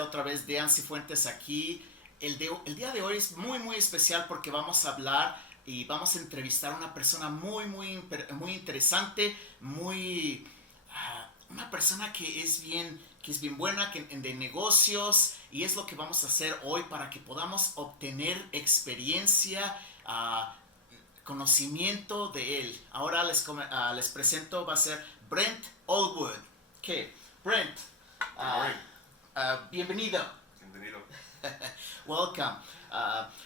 otra vez de Cifuentes aquí. El día de hoy es muy, muy especial porque vamos a hablar y vamos a entrevistar a una persona muy, muy, muy interesante, muy... una persona que es bien buena de negocios y es lo que vamos a hacer hoy para que podamos obtener experiencia, conocimiento de él. Ahora les presento, va a ser Brent Allgood. Ok, Brent, bienvenido. Bienvenido. Welcome.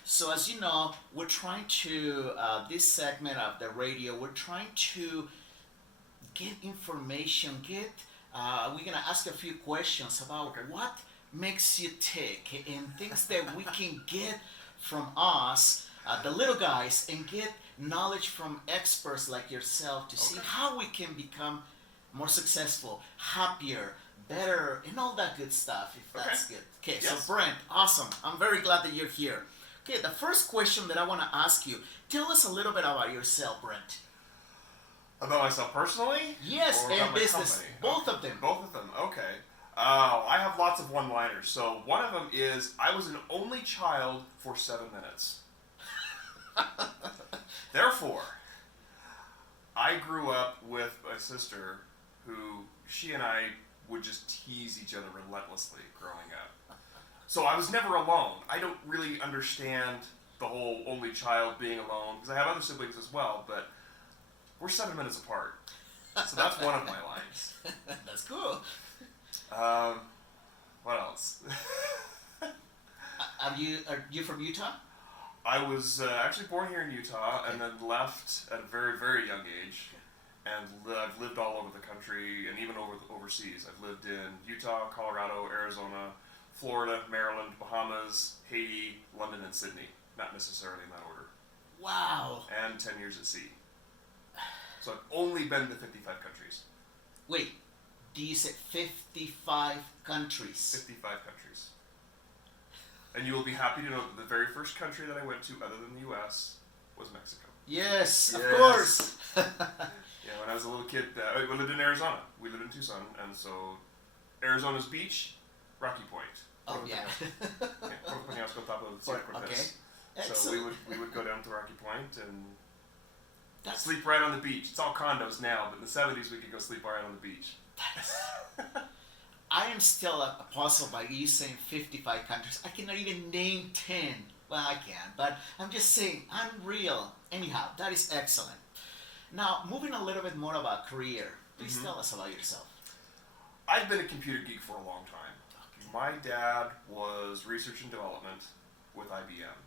So as you know, we're trying to, this segment of the radio, we're trying to get information, we're going to ask a few questions about what makes you tick and things that we can get from us, the little guys, and get knowledge from experts like yourself to see how we can become more successful, happier, better, and all that good stuff, if that's good. Okay, yes. So Brent, awesome. I'm very glad that you're here. Okay, the first question that I want to ask you, tell us a little bit about yourself, Brent. About myself personally? Yes, and business. Both of them. Both of them, okay. I have lots of one-liners. So one of them is, I was an only child for 7 minutes. Therefore, I grew up with a sister who, she and I would just tease each other relentlessly growing up. So I was never alone. I don't really understand the whole only child being alone, because I have other siblings as well, but we're 7 minutes apart. So that's one of my lines. That's cool. What else? Are you from Utah? I was actually born here in Utah, and then left at a very, very young age. And I've lived all over the country, and even overseas. I've lived in Utah, Colorado, Arizona, Florida, Maryland, Bahamas, Haiti, London, and Sydney. Not necessarily in that order. Wow. And 10 years at sea. So I've only been to 55 countries. Wait, do you say 55 countries? 55 countries. And you will be happy to know that the very first country that I went to, other than the U.S., was Mexico. Yes, of course. Yeah, when I was a little kid, we lived in Arizona. We lived in Tucson, and so Arizona's beach, Rocky Point. Oh, yeah. Okay. Excellent. So we would go down to Rocky Point and sleep right on the beach. It's all condos now, but in the 70s we could go sleep right on the beach. I am still a puzzle by you saying 55 countries. I cannot even name 10. Well, I can, but I'm just saying, unreal. Anyhow, that is excellent. Now, moving a little bit more about career, please tell us about yourself. I've been a computer geek for a long time. Okay. My dad was research and development with IBM.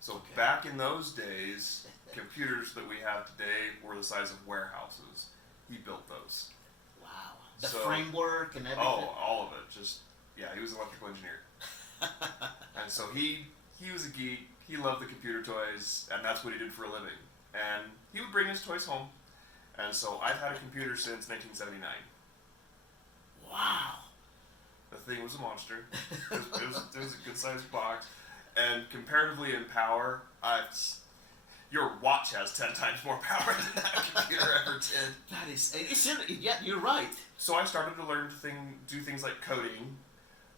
So back in those days, computers that we have today were the size of warehouses. He built those. Wow. The framework and everything? Oh, all of it. He was an electrical engineer. And so he was a geek. He loved the computer toys, and that's what he did for a living. And he would bring his toys home. And so I've had a computer since 1979. Wow. The thing was a monster. It was a good-sized box. And comparatively in power, your watch has 10 times more power than that computer ever did. That is, yeah, you're right. So I started to learn to do things like coding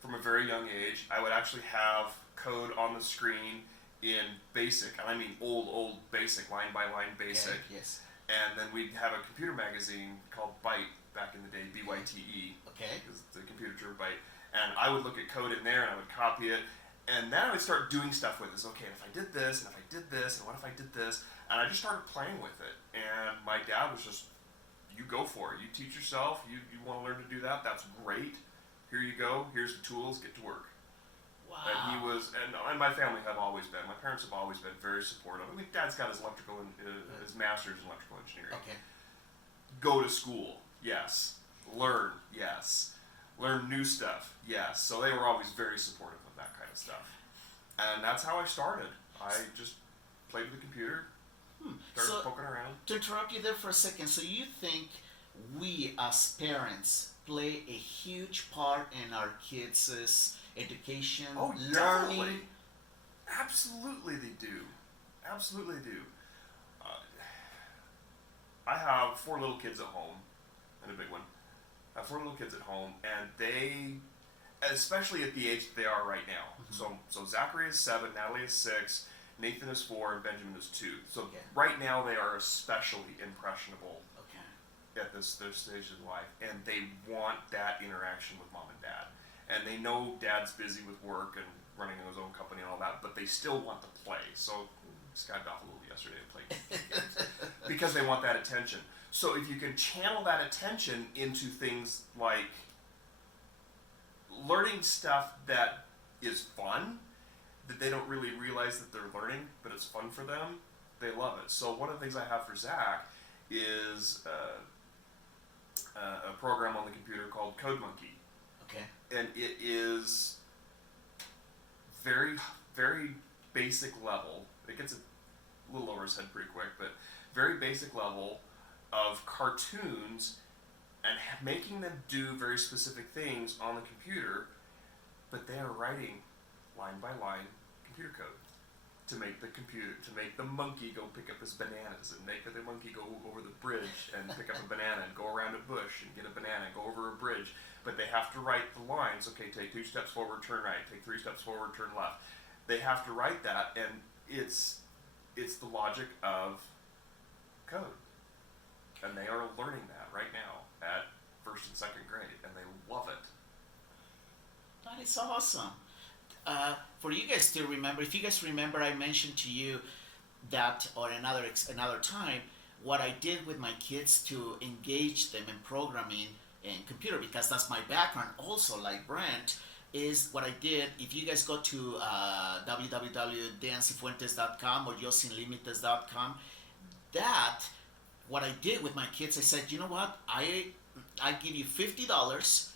from a very young age. I would actually have code on the screen in BASIC, and I mean old BASIC, line-by-line BASIC. Okay, yes. And then we'd have a computer magazine called Byte back in the day, BYTE. Okay. It was the computer drew Byte. And I would look at code in there, and I would copy it. And then I would start doing stuff with this. Okay, if I did this, and if I did this, and what if I did this? And I just started playing with it. And my dad was just, you go for it. You teach yourself. You want to learn to do that? That's great. Here you go. Here's the tools. Get to work. Wow. And he was, and my family have always been. My parents have always been very supportive. I mean, Dad's got his electrical and his master's in electrical engineering. Okay. Go to school, yes. Learn, yes. Learn new stuff, yes. So they were always very supportive of that kind of stuff. And that's how I started. I just played with the computer, started poking around. To interrupt you there for a second, so you think we as parents play a huge part in our kids' education, learning? Definitely. Absolutely they do. Absolutely they do. I have 4 little kids at home, and a big one. I have 4 little kids at home, and especially at the age that they are right now. So Zachary is 7, Natalie is 6, Nathan is 4, and Benjamin is 2. So Okay. right now they are especially impressionable Okay. at this stage of life, and they want that interaction with mom and dad. And they know dad's busy with work and running his own company and all that, but they still want to play. So skived off a little yesterday to play games because they want that attention. So if you can channel that attention into things like learning stuff that is fun, that they don't really realize that they're learning, but it's fun for them, they love it. So one of the things I have for Zach is a program on the computer called Code Monkey. Okay. And it is very, very basic level. It gets a little over his head pretty quick, but very basic level of cartoons and making them do very specific things on the computer, but they are writing line by line computer code to make the monkey go pick up his bananas, and make the monkey go over the bridge and pick up a banana and go around a bush and get a banana and go over a bridge. But they have to write the lines. Okay, take 2 steps forward, turn right. Take 3 steps forward, turn left. They have to write that, and it's the logic of code, and they are learning that right now at 1st and 2nd grade, and they love it. That is awesome. For you guys to remember, if you guys remember, I mentioned to you that on another time, what I did with my kids to engage them in programming and computer, because that's my background also, like Brent, is what I did. If you guys go to www.dancifuentes.com or yosinlimites.com, that, what I did with my kids, I said, you know what, I give you $50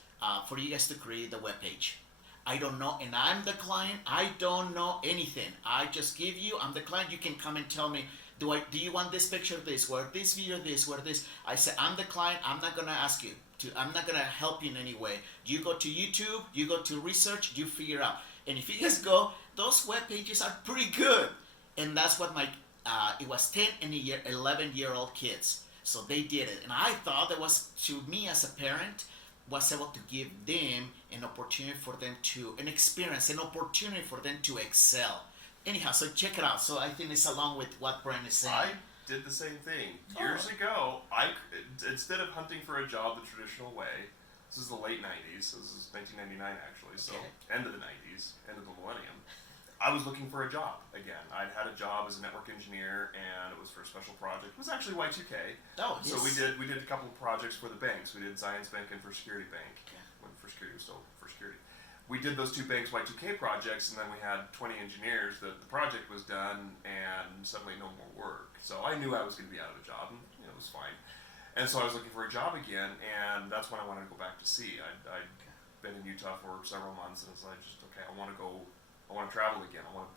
for you guys to create the web page. I don't know, and I'm the client. I don't know anything. I just give you. I'm the client. You can come and tell me, do you want this picture, this, where this video, this, where this? I said, I'm the client. I'm not gonna ask you to. I'm not gonna help you in any way. You go to YouTube. You go to research. You figure out. And if you guys go, those web pages are pretty good. And that's what my it was 10 and 11-year-old kids. So they did it, and I thought that was, to me as a parent, was able to give them an opportunity for them to, an experience, an opportunity for them to excel. Anyhow, so check it out. So I think it's along with what Brent is saying. I did the same thing. Years ago, instead of hunting for a job the traditional way, this is the late 90s, this is 1999 actually, so end of the 90s, end of the millennium, I was looking for a job again. I'd had a job as a network engineer, and it was for a special project. It was actually Y2K. Oh, yes. So we did a couple of projects for the banks. We did Zions Bank and First Security Bank, when First Security was still First Security. We did those 2 banks Y2K projects, and then we had 20 engineers. The project was done, and suddenly no more work. So I knew I was going to be out of a job, and it was fine. And so I was looking for a job again, and that's when I wanted to go back to sea. I'd been in Utah for several months, and it's like, just okay, I want to travel again. I want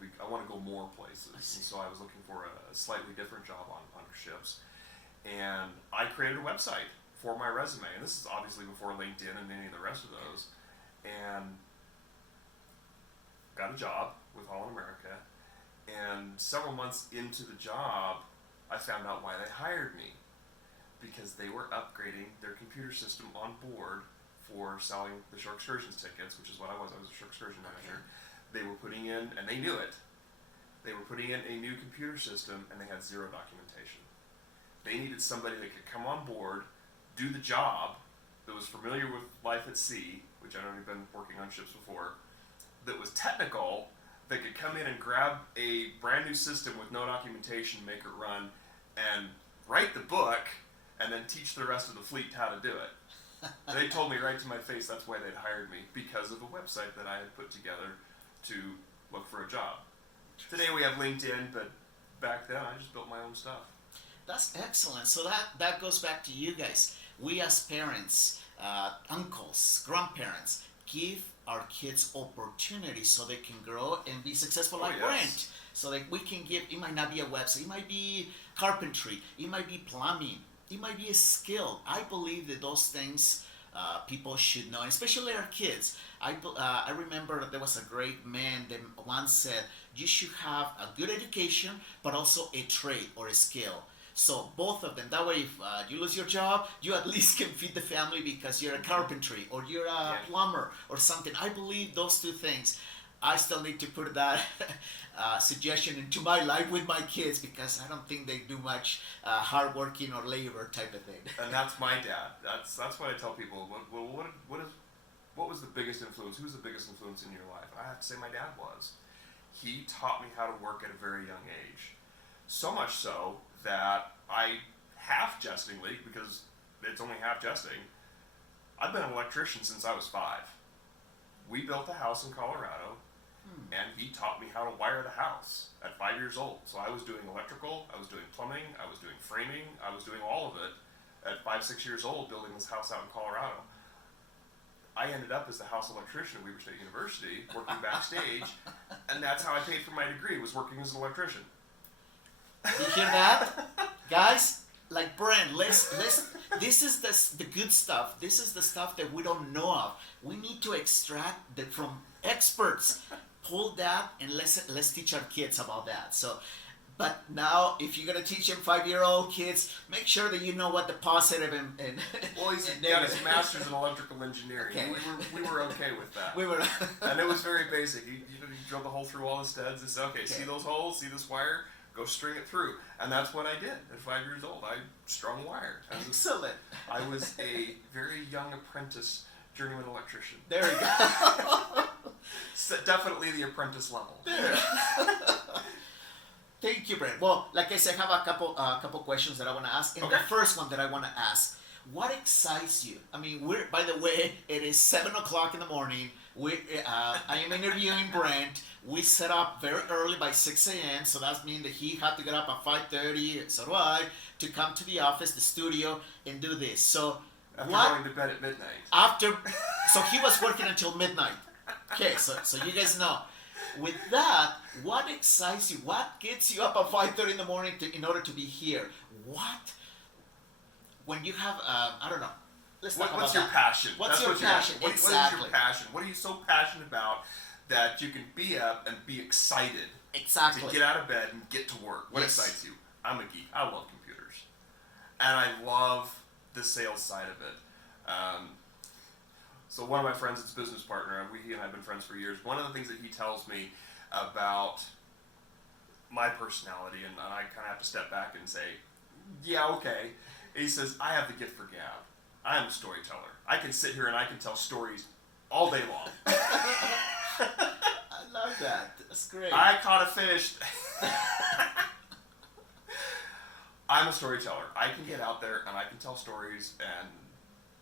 to go more places. And so I was looking for a slightly different job on ships. And I created a website for my resume. And this is obviously before LinkedIn and any of the rest of those. And got a job with All in America. And several months into the job, I found out why they hired me. Because they were upgrading their computer system on board for selling the shore excursions tickets, which is what I was. I was a shore excursion manager. They were putting in, and they knew it, they were putting in a new computer system, and they had 0 documentation. They needed somebody that could come on board, do the job, that was familiar with life at sea, which I'd already been working on ships before, that was technical, that could come in and grab a brand new system with no documentation, make it run, and write the book, and then teach the rest of the fleet how to do it. They told me right to my face that's why they'd hired me, because of a website that I had put together to look for a job. Today we have LinkedIn, but back then I just built my own stuff. That's excellent. So that goes back to you guys. We as parents, uncles, grandparents, give our kids opportunities so they can grow and be successful like Brent. So that we can give, it might not be a website, it might be carpentry, it might be plumbing, it might be a skill. I believe that those things people should know, and especially our kids. I remember that there was a great man that once said, you should have a good education, but also a trade or a skill. So both of them. That way, if you lose your job, you at least can feed the family because you're a carpentry or you're a Yeah. plumber or something. I believe those two things. I still need to put that suggestion into my life with my kids because I don't think they do much hard working or labor type of thing. And that's my dad. That's what I tell people. What was the biggest influence? Who's the biggest influence in your life? And I have to say my dad was. He taught me how to work at a very young age. So much so that I half jestingly, because it's only half jesting, I've been an electrician since I was 5. We built a house in Colorado, and he taught me how to wire the house at 5 years old. So I was doing electrical, I was doing plumbing, I was doing framing, I was doing all of it at 5, 6 years old building this house out in Colorado. I ended up as the house electrician at Weber State University, working backstage, and that's how I paid for my degree, was working as an electrician. You hear that, guys? Like Brent, let's. This is the good stuff. This is the stuff that we don't know of. We need to extract that from experts. Pull that and let's teach our kids about that. So, but now if you're gonna teach them 5-year-old kids, make sure that you know what the positive and Well, he's and got his negative. master's in electrical engineering. Okay. We were okay with that. We were. And it was very basic. You drilled the hole through all the studs and said, okay, see those holes, see this wire, go string it through. And that's what I did at 5 years old. I strung wire. Excellent. I was a very young apprentice journeyman electrician. There we go. So definitely the apprentice level. Thank you, Brent. Well, like I said, I have a couple questions that I want to ask. And Okay. the first one that I want to ask, what excites you? I mean, by the way, it is 7:00 in the morning. I am interviewing Brent. We set up very early by 6 a.m. So that means that he had to get up at 5:30, so do I, to come to the office, the studio, and do this. So After what going to bed at midnight. so he was working until midnight. Okay, so you guys know. With that, what excites you? What gets you up at 5:30 in the morning in order to be here? When you have I don't know. Let's talk What's about your that. passion? What's That's your what you're passion? asking. What is Exactly. your passion? What are you so passionate about that you can be up and be excited Exactly. to get out of bed and get to work? What Yes. excites you? I'm a geek. I love computers. And I love the sales side of it. So one of my friends, it's a business partner, he and I have been friends for years. One of the things that he tells me about my personality, and I kind of have to step back and say, yeah, okay. He says, I have the gift for gab. I am a storyteller. I can sit here and I can tell stories all day long. I love that. That's great. I caught a fish. I'm a storyteller. I can get out there and I can tell stories, and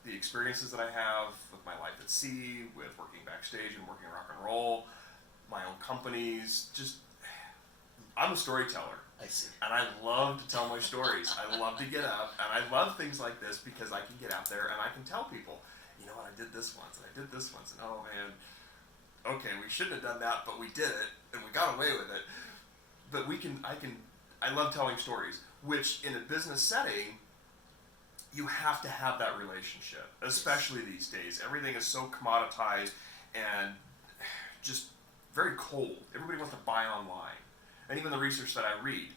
the experiences that I have with my life at sea, with working backstage and working rock and roll, my own companies, I'm a storyteller. I see. And I love to tell my stories. I love to get up, and I love things like this because I can get out there and I can tell people, you know what, I did this once, and I did this once, and oh man, okay, we shouldn't have done that, but we did it, and we got away with it. But I love telling stories, which in a business setting, you have to have that relationship, especially these days. Everything is so commoditized and just very cold. Everybody wants to buy online. And even the research that I read,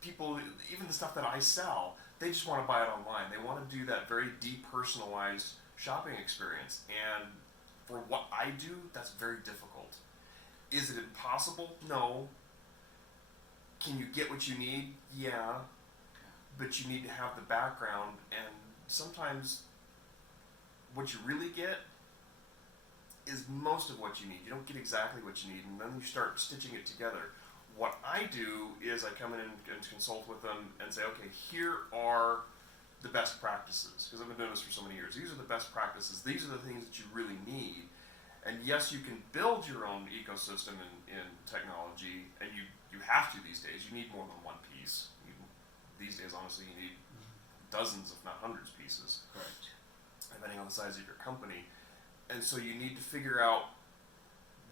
people, even the stuff that I sell, they just want to buy it online. They want to do that very depersonalized shopping experience. And for what I do, that's very difficult. Is it impossible? No. Can you get what you need? Yeah. But you need to have the background, and sometimes what you really get is most of what you need. You don't get exactly what you need, and then you start stitching it together. What I do is I come in and consult with them and say, okay, here are the best practices, because I've been doing this for so many years. These are the best practices. These are the things that you really need. And yes, you can build your own ecosystem in technology, and you have to these days. You need more than one piece. These days, honestly, you need dozens, if not hundreds, pieces, Correct. depending on the size of your company. And so you need to figure out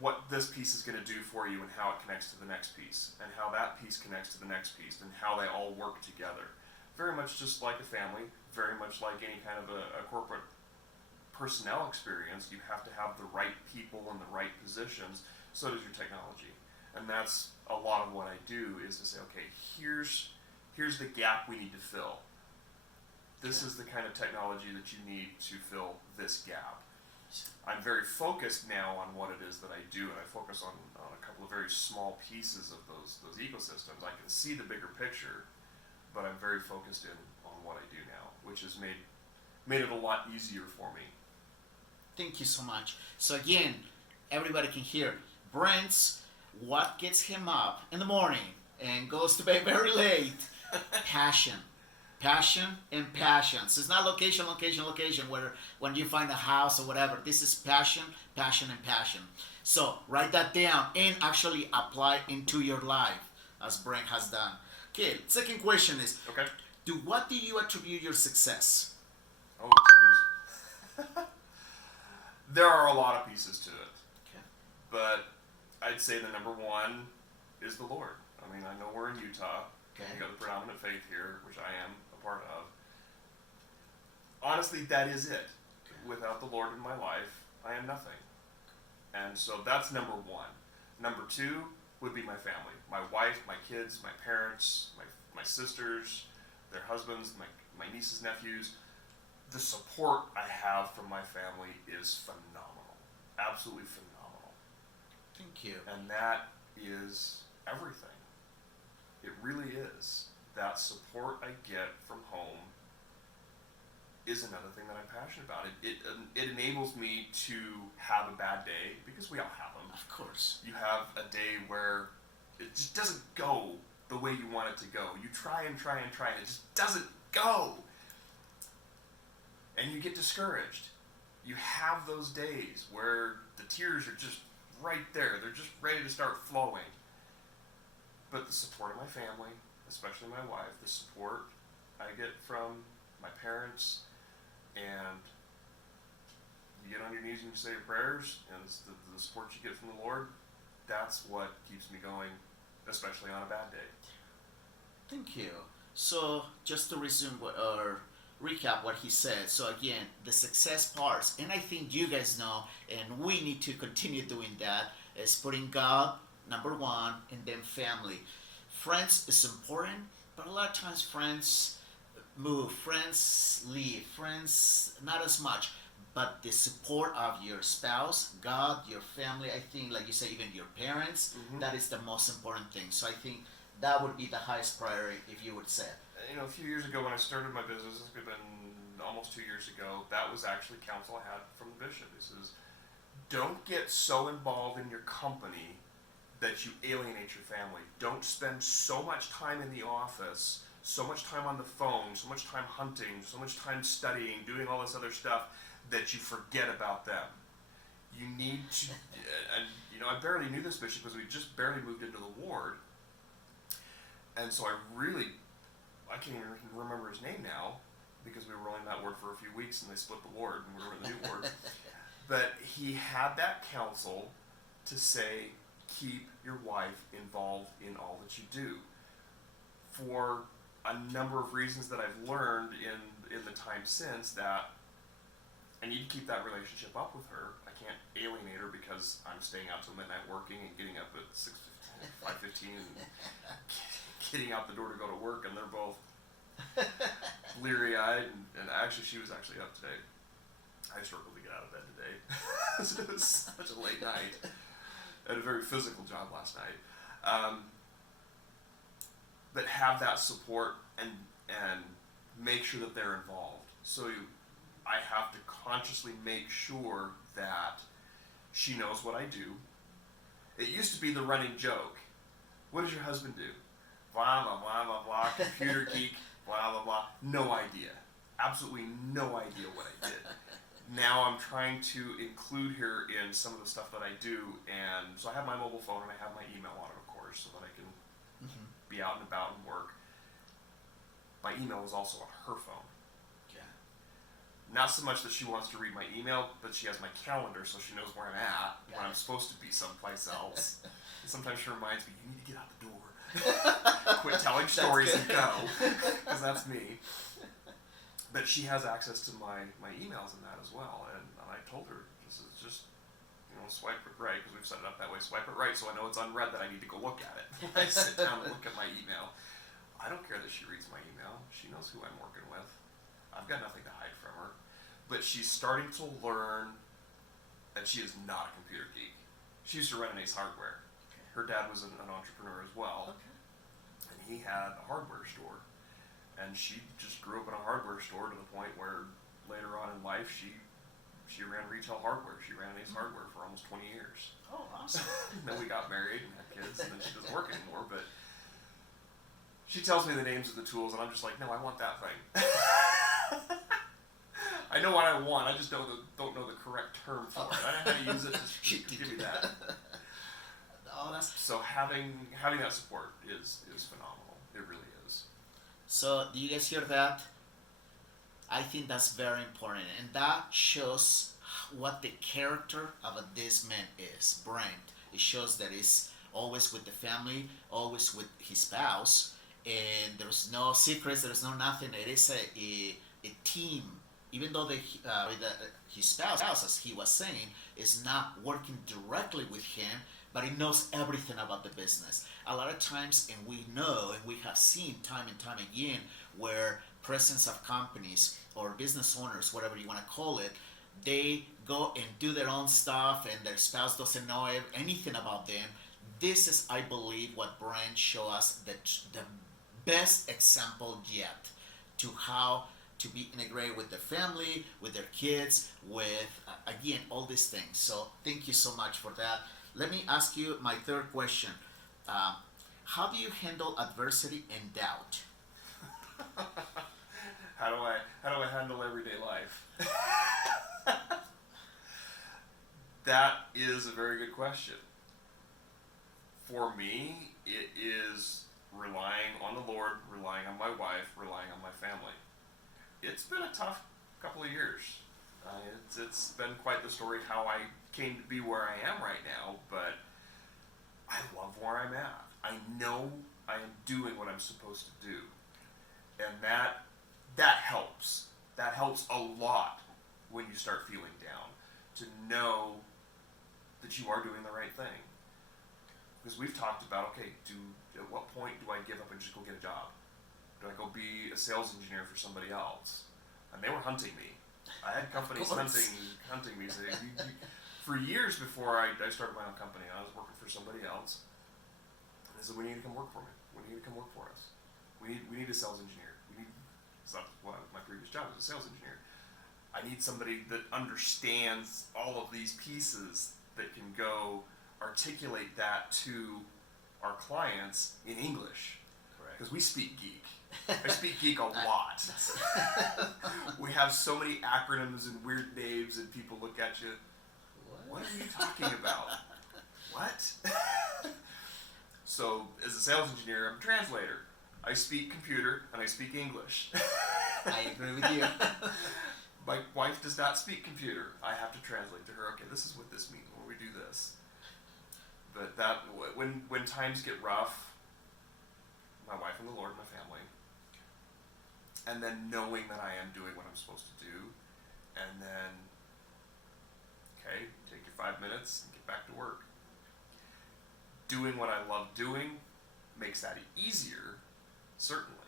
what this piece is going to do for you and how it connects to the next piece, and how that piece connects to the next piece, and how they all work together. Very much just like a family, very much like any kind of a corporate personnel experience. You have to have the right people in the right positions. So does your technology. And that's a lot of what I do, is to say, okay, here's here's the gap we need to fill. This is the kind of technology that you need to fill this gap. I'm very focused now on what it is that I do, and I focus on a couple of very small pieces of those ecosystems. I can see the bigger picture, but I'm very focused in on what I do now, which has made it a lot easier for me. Thank you so much. So again, everybody can hear Brent's what gets him up in the morning and goes to bed very late. Passion. Passion and passion. So it's not location, where when you find a house or whatever. This is passion, passion, and passion. So write that down and actually apply into your life, as Brent has done. Okay, second question is, Okay. What do you attribute your success? Oh, geez. There are a lot of pieces to it. Okay. But I'd say the number one is the Lord. I mean, I know we're in Utah. Okay. We got the predominant faith here, which I am a part of. Honestly, that is it. Without the Lord in my life, I am nothing. And so that's number one. Number two would be my family. My wife, my kids, my parents, my sisters, their husbands, my nieces, nephews. The support I have from my family is phenomenal. Absolutely phenomenal. Thank you. And that is everything. It really is. That support I get from home is another thing that I'm passionate about. It enables me to have a bad day, because we all have them. Of course. You have a day where it just doesn't go the way you want it to go. You try and try and try, and it just doesn't go. And you get discouraged. You have those days where the tears are just right there. They're just ready to start flowing. But the support of my family, especially my wife, the support I get from my parents, and you get on your knees and you say your prayers, and it's the support you get from the Lord, that's what keeps me going, especially on a bad day. Thank you. So just to resume or recap what he said. So again, the success parts, and I think you guys know, and we need to continue doing that, is putting God number one, and then family. Friends is important, but a lot of times friends move, friends leave, friends not as much. But the support of your spouse, God, your family, I think, like you say, even your parents, that is the most important thing. So I think that would be the highest priority, if you would say. You know, a few years ago when I started my business, it's been almost 2 years ago, that was actually counsel I had from the bishop. He says, don't get so involved in your company that you alienate your family. Don't spend so much time in the office, so much time on the phone, so much time hunting, so much time studying, doing all this other stuff, that you forget about them. You need to, and you know, I barely knew this bishop because we just barely moved into the ward. And so I can't even remember his name now, because we were only in that ward for a few weeks and they split the ward and we were in the new ward. But he had that counsel to say, keep your wife involved in all that you do. For a number of reasons that I've learned in the time since, that I need to keep that relationship up with her. I can't alienate her because I'm staying out till midnight working and getting up at 5:15 and getting out the door to go to work, and they're both bleary-eyed, and actually she was actually up today. I struggled to get out of bed today. It was such a late night. I had a very physical job last night. But have that support and make sure that they're involved. So I have to consciously make sure that she knows what I do. It used to be the running joke. What does your husband do? Blah, blah, blah, blah, blah, computer geek, blah, blah, blah. No idea. Absolutely no idea what I did. Now I'm trying to include her in some of the stuff that I do, and so I have my mobile phone and I have my email on it, of course, so that I can be out and about and work. My email is also on her phone. Yeah. Not so much that she wants to read my email, but she has my calendar, so she knows where I'm at when I'm supposed to be someplace else. And sometimes she reminds me, you need to get out the door. Quit telling stories and go, because that's me. But she has access to my emails and that as well, and I told her, this is just, swipe it right, because we've set it up that way, swipe it right so I know it's unread that I need to go look at it when I sit down and look at my email. I don't care that she reads my email. She knows who I'm working with. I've got nothing to hide from her. But she's starting to learn that she is not a computer geek. She used to run an Ace Hardware. Her dad was an entrepreneur as well. Okay. And he had a hardware store. And she just grew up in a hardware store to the point where later on in life she ran retail hardware. She ran Ace Hardware for almost 20 years. Oh, awesome. Then we got married and had kids, and then she doesn't work anymore. But she tells me the names of the tools, and I'm just like, no, I want that thing. I know what I want. I just don't know the correct term for it. I know how to use it. Just give me that. Oh, that's So having that support is phenomenal. It really is. so. Do you guys hear that? I think that's very important, and that shows what the character of this man is, Brent. It shows that he's always with the family, always with his spouse, and there's no secrets, there's no nothing. It is a team. Even though his spouse, as he was saying, is not working directly with him, but he knows everything about the business. A lot of times, and we know, and we have seen time and time again, where presidents of companies or business owners, whatever you want to call it, they go and do their own stuff, and their spouse doesn't know anything about them. This is, I believe, what Brent showed us the best example yet to how to be integrated with their family, with their kids, with again all these things. So thank you so much for that. Let me ask you my third question. How do you handle adversity and doubt? How do I handle everyday life? That is a very good question. For me, it is relying on the Lord, relying on my wife, relying on my family. It's been a tough couple of years. It's been quite the story how I came to be where I am right now, but I love where I'm at. I know I am doing what I'm supposed to do. And that helps. That helps a lot when you start feeling down, to know that you are doing the right thing. Because we've talked about, okay, at what point do I give up and just go get a job? Do I go be a sales engineer for somebody else? And they were hunting me. I had companies hunting me. Saying, for years before I started my own company, I was working for somebody else. And they said, we need to come work for me. We need to come work for us. We need a sales engineer. So my previous job was a sales engineer. I need somebody that understands all of these pieces that can go articulate that to our clients in English. Correct. Because we speak geek. I speak geek a lot. We have so many acronyms and weird names, and people look at you, what are you talking about? What? So, as a sales engineer, I'm a translator. I speak computer and I speak English. I agree with you. My wife does not speak computer. I have to translate to her. Okay, this is what this means when we do this. But when times get rough, my wife and the Lord and my family, and then knowing that I am doing what I'm supposed to do, and then, okay, take your 5 minutes and get back to work. Doing what I love doing makes that easier, certainly.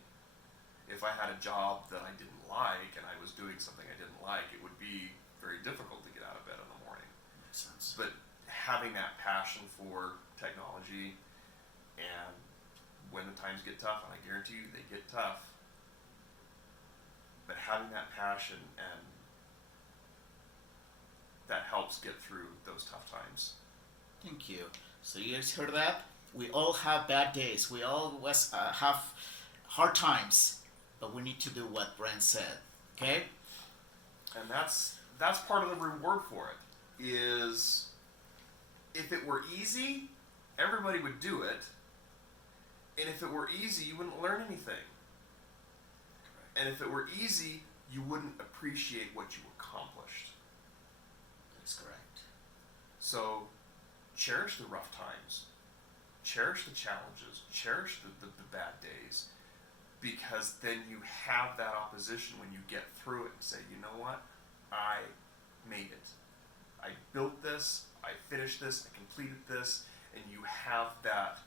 If I had a job that I didn't like and I was doing something I didn't like, it would be very difficult to get out of bed in the morning. Makes sense. But having that passion for technology, and when the times get tough, and I guarantee you they get tough, but having that passion, and that helps get through those tough times. Thank you. So you guys heard that? We all have bad days. We all have hard times, but we need to do what Brent said. Okay? And that's part of the reward for it. Is if it were easy, everybody would do it. And if it were easy, you wouldn't learn anything. And if it were easy, you wouldn't appreciate what you accomplished. That's correct. So cherish the rough times. Cherish the challenges. Cherish the bad days. Because then you have that opposition when you get through it and say, you know what? I made it. I built this. I finished this. I completed this. And you have that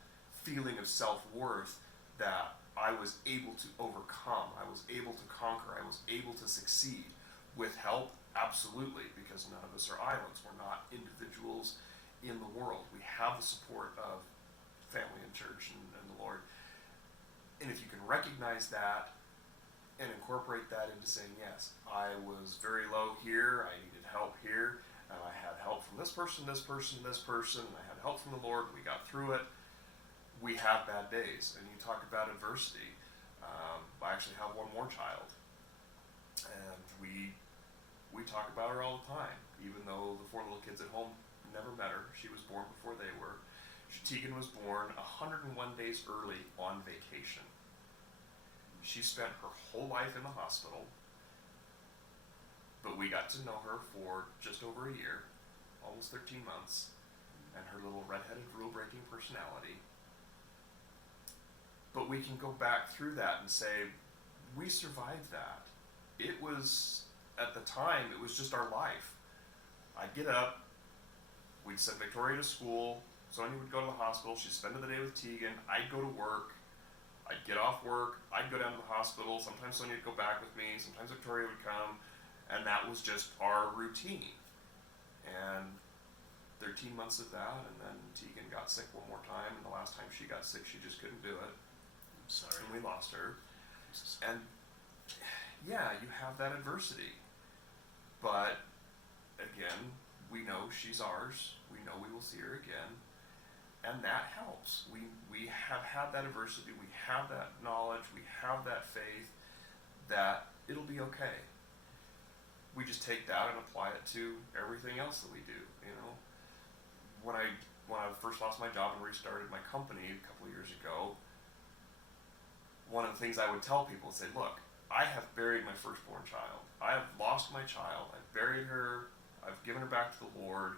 feeling of self-worth that I was able to overcome, I was able to conquer, I was able to succeed. With help, absolutely, because none of us are islands. We're not individuals in the world. We have the support of family and church and the Lord. And if you can recognize that and incorporate that into saying, yes, I was very low here, I needed help here, and I had help from this person, this person, this person, and I had help from the Lord, we got through it. We have bad days, and you talk about adversity. I actually have one more child, and we talk about her all the time, even though the 4 little kids at home never met her. She was born before they were. Tegan was born 101 days early on vacation. She spent her whole life in the hospital, but we got to know her for just over a year, almost 13 months, and her little redheaded, rule-breaking personality. But we can go back through that and say, we survived that. It was, at the time, it was just our life. I'd get up, we'd send Victoria to school, Sonia would go to the hospital, she'd spend the day with Tegan, I'd go to work, I'd get off work, I'd go down to the hospital, sometimes Sonia would go back with me, sometimes Victoria would come, and that was just our routine. And 13 months of that, and then Tegan got sick one more time, and the last time she got sick, she just couldn't do it. I'm sorry. And we lost her. And yeah, you have that adversity. But again, we know she's ours. We know we will see her again. And that helps. We have had that adversity. We have that knowledge. We have that faith that it'll be okay. We just take that and apply it to everything else that we do. You know, when I first lost my job and restarted my company a couple of years ago, one of the things I would tell people is say, look, I have buried my firstborn child. I have lost my child. I've buried her. I've given her back to the Lord.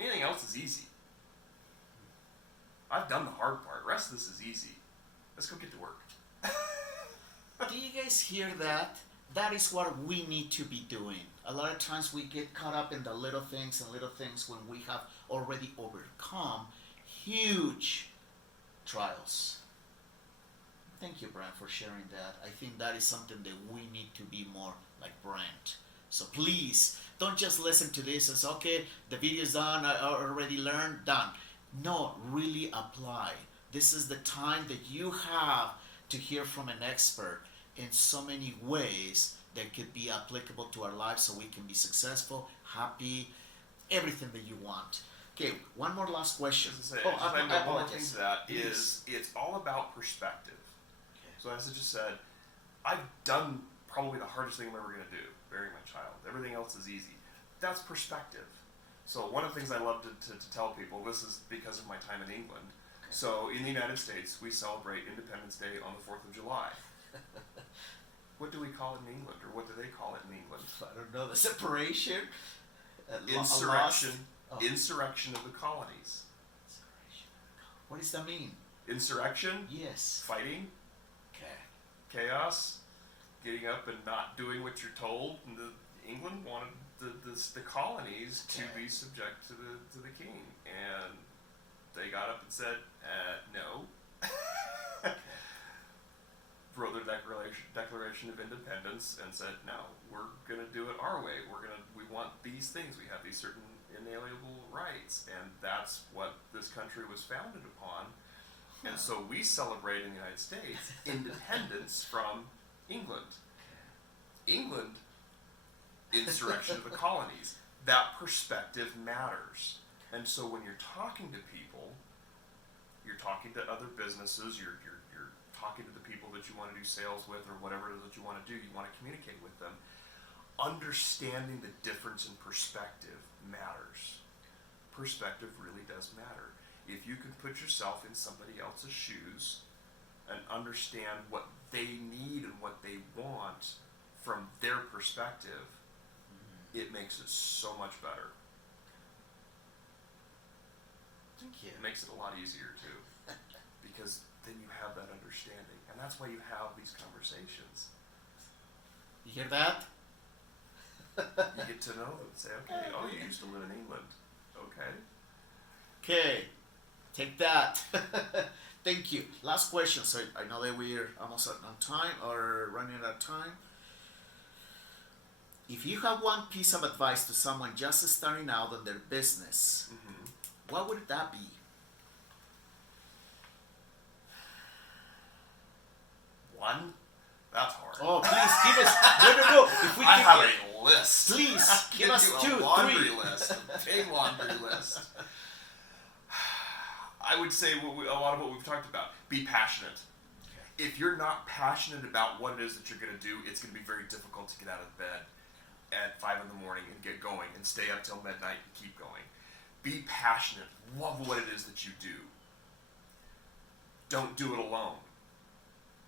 Anything else is easy. I've done the hard part. The rest of this is easy. Let's go get to work. Do you guys hear that? That is what we need to be doing. A lot of times we get caught up in the little things when we have already overcome huge trials. Thank you, Brent, for sharing that. I think that is something that we need to be more like Brent. So please, don't just listen to this and say, okay, the video's done, I already learned, done. No, really apply. This is the time that you have to hear from an expert in so many ways that could be applicable to our lives so we can be successful, happy, everything that you want. Okay, one more last question. One thing to that is it's all about perspective. Okay. So as I just said, I've done probably the hardest thing I'm ever going to do, burying my child. Everything else is easy. That's perspective. So one of the things I love to tell people, this is because of my time in England. Okay. So in the United States, we celebrate Independence Day on the 4th of July. What do we call it in England, or what do they call it in England? I don't know, the separation? Insurrection. Oh. Insurrection of the colonies. What does that mean? Insurrection? Yes. Fighting. Okay. Chaos. Getting up and not doing what you're told. And England wanted the colonies to be subject to the king, and they got up and said, no. Wrote their Declaration of Independence and said, no, we're going to do it our way. We want these things. We have these certain inalienable rights, and that's what this country was founded upon. And so we celebrate in the United States independence from England. England, insurrection of the colonies. That perspective matters. And so when you're talking to people, you're talking to other businesses, you're talking to the people that you want to do sales with or whatever it is that you want to do, you want to communicate with them. Understanding the difference in perspective matters. Perspective really does matter. If you can put yourself in somebody else's shoes and understand what they need and what they want from their perspective, it makes it so much better. Thank you. It makes it a lot easier too, because then you have that understanding, and that's why you have these conversations. You hear that? You get to know them. Say, okay, oh, you used to live in England. Okay. Okay, take that. Thank you. last question. So I know that we're almost on time or running out of time. If you have one piece of advice to someone just starting out in their business, what would that be? One? That's hard. Oh, please give us. No. If we I can have get, a list. please I give can us do 2, a laundry 3. list, a big laundry list. I would say a lot of what we've talked about. Be passionate. If you're not passionate about what it is that you're going to do, it's going to be very difficult to get out of bed at 5 in the morning and get going and stay up till midnight and keep going. Be passionate. Love what it is that you do. Don't do it alone.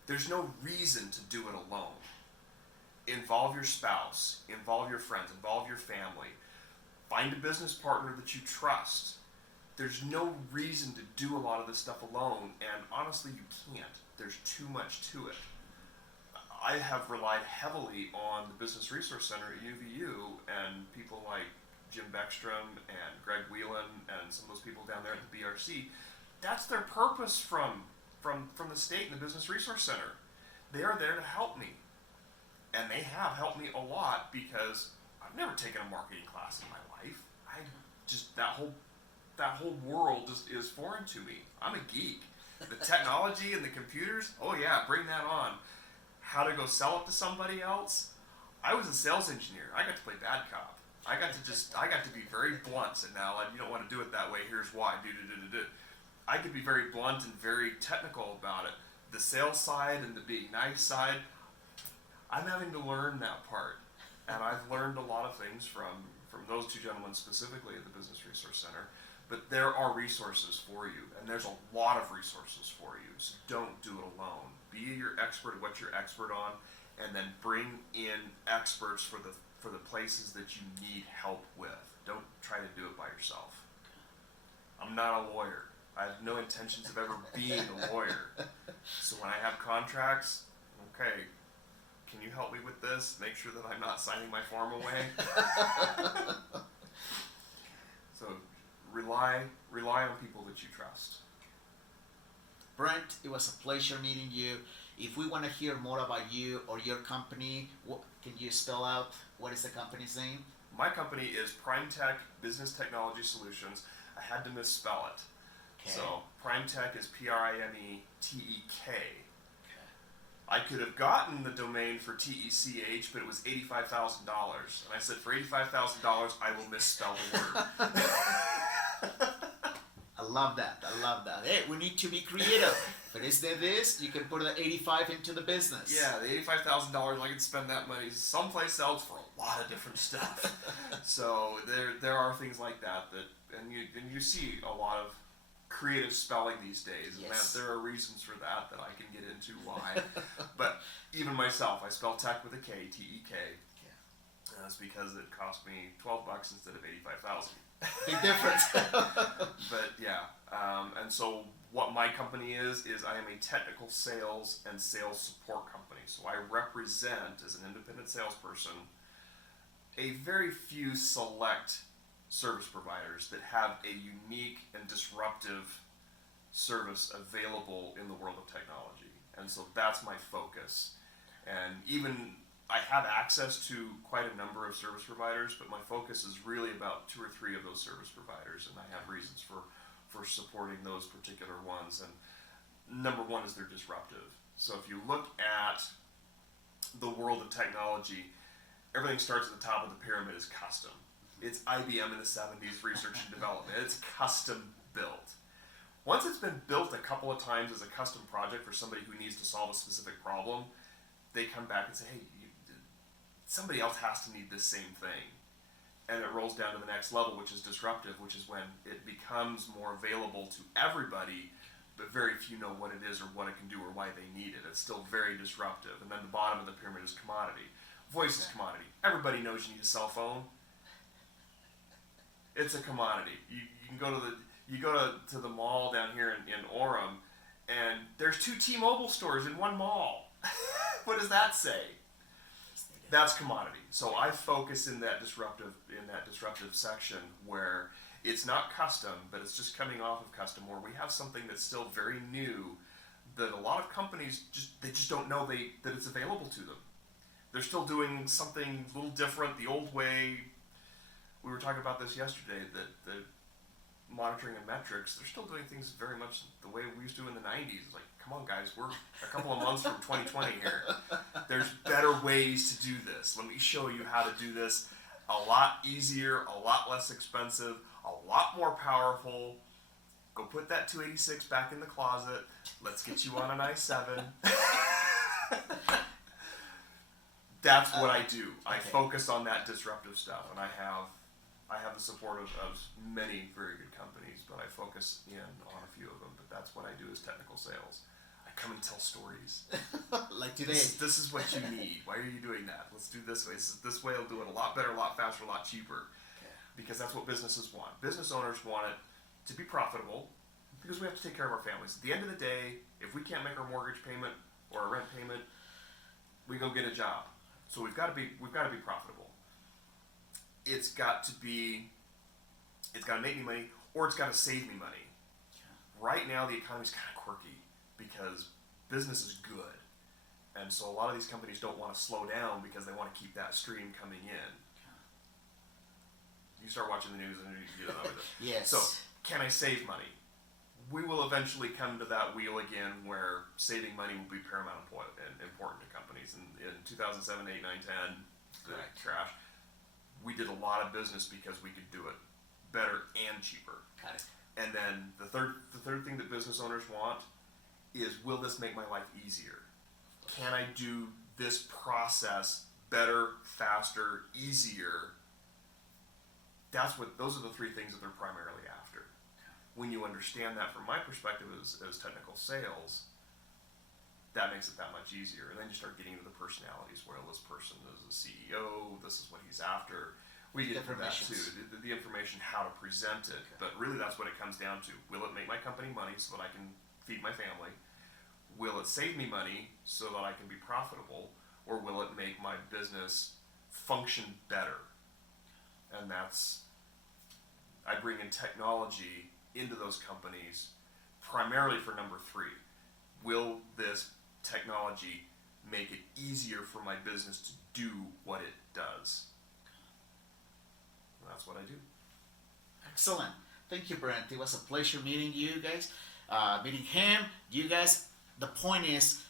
There's no reason to do it alone. Involve your spouse, involve your friends, involve your family. Find a business partner that you trust. There's no reason to do a lot of this stuff alone, and honestly, you can't. There's too much to it. I have relied heavily on the Business Resource Center at UVU and people like Jim Beckstrom and Greg Whelan and some of those people down there at the BRC. That's their purpose from the state and the Business Resource Center. They are there to help me. And they have helped me a lot because I've never taken a marketing class in my life. I just, that whole world is foreign to me. I'm a geek. The technology and the computers, oh yeah, bring that on. How to go sell it to somebody else? I was a sales engineer. I got to play bad cop. I got to be very blunt. And now, you don't want to do it that way. Here's why. I could be very blunt and very technical about it. The sales side and the being nice side, I'm having to learn that part. And I've learned a lot of things from those two gentlemen specifically at the Business Resource Center. But there are resources for you, and there's a lot of resources for you. So don't do it alone. Be your expert at what you're expert on, and then bring in experts for the places that you need help with. Don't try to do it by yourself. I'm not a lawyer. I have no intentions of ever being a lawyer. So when I have contracts, okay, can you help me with this? Make sure that I'm not signing my form away. So rely on people that you trust. Brent, it was a pleasure meeting you. If we want to hear more about you or your company, can you spell out what is the company's name? My company is PrimeTech Business Technology Solutions. I had to misspell it. Okay. So PrimeTech is PRIMETEK. I could have gotten the domain for TECH, but it was $85,000. And I said, for $85,000, I will misspell the word. I love that. Hey, we need to be creative. If it is this, you can put the 85 into the business. Yeah, the $85,000, I could spend that money someplace else for a lot of different stuff. So there are things like that and you see a lot of creative spelling these days, and Yes. there are reasons for that I can get into why. But even myself, I spell tech with a K, T-E-K. Yeah. And that's because it cost me $12 instead of $85,000. Big difference. But yeah, and so what my company is I am a technical sales and sales support company. So I represent, as an independent salesperson, a very few select service providers that have a unique and disruptive service available in the world of technology. And so that's my focus. And even I have access to quite a number of service providers, but my focus is really about 2 or 3 of those service providers, and I have reasons for supporting those particular ones. And number one is they're disruptive. So if you look at the world of technology, everything starts at the top of the pyramid as custom. It's IBM in the 70s, research and development. It's custom built. Once it's been built a couple of times as a custom project for somebody who needs to solve a specific problem, they come back and say, hey, somebody else has to need this same thing. And it rolls down to the next level, which is disruptive, which is when it becomes more available to everybody, but very few know what it is or what it can do or why they need it. It's still very disruptive. And then the bottom of the pyramid is commodity. Voice is commodity. Everybody knows you need a cell phone. It's a commodity. You can go to the mall down here in Orem, and there's 2 T-Mobile stores in one mall. What does that say? That's commodity. So I focus in that disruptive section where it's not custom, but it's just coming off of custom, where we have something that's still very new, that a lot of companies just don't know that it's available to them. They're still doing something a little different, the old way. We were talking about this yesterday, that the monitoring and metrics, they're still doing things very much the way we used to in the 90s. It's like, come on guys, we're a couple of months from 2020 here. There's better ways to do this. Let me show you how to do this a lot easier, a lot less expensive, a lot more powerful. Go put that 286 back in the closet. Let's get you on an i7. That's what I do. I focus on that disruptive stuff, and I have the support of many very good companies, but I focus in on a few of them. But that's what I do as technical sales. I come and tell stories. Like today. This is what you need. Why are you doing that? Let's do this way. This way will do it a lot better, a lot faster, a lot cheaper. Okay. Because that's what businesses want. Business owners want it to be profitable, because we have to take care of our families. At the end of the day, if we can't make our mortgage payment or our rent payment, we go get a job. So we've got to be profitable. It's got to make me money, or it's got to save me money. Right now, the economy's kind of quirky because business is good, and so a lot of these companies don't want to slow down because they want to keep that stream coming in. You start watching the news and you get over it. Yes. So, can I save money? We will eventually come to that wheel again where saving money will be paramount important to companies. In 2007, 8, 9, 10, the Correct. crash, we did a lot of business because we could do it better and cheaper. Got it. And then the third thing that business owners want is, will this make my life easier? Can I do this process better, faster, easier? Those are the three things that they're primarily after. When you understand that from my perspective as technical sales, that makes it that much easier. And then you start getting into the personalities. Well, this person is a CEO, this is what he's after. We get into that too, the information, how to present it. Okay. But really that's what it comes down to. Will it make my company money so that I can feed my family? Will it save me money so that I can be profitable? Or will it make my business function better? And I bring in technology into those companies primarily for number 3. Will this technology make it easier for my business to do what it does? And that's what I do. Excellent. Thank you, Brent. It was a pleasure meeting you guys, meeting him. You guys, the point is,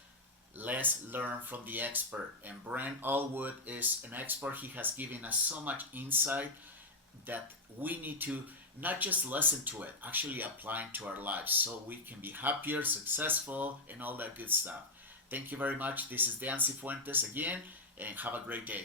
let's learn from the expert. And Brent Allgood is an expert. He has given us so much insight that we need to not just listen to it, actually apply it to our lives so we can be happier, successful, and all that good stuff. Thank you very much. This is Dan Cifuentes again, and have a great day.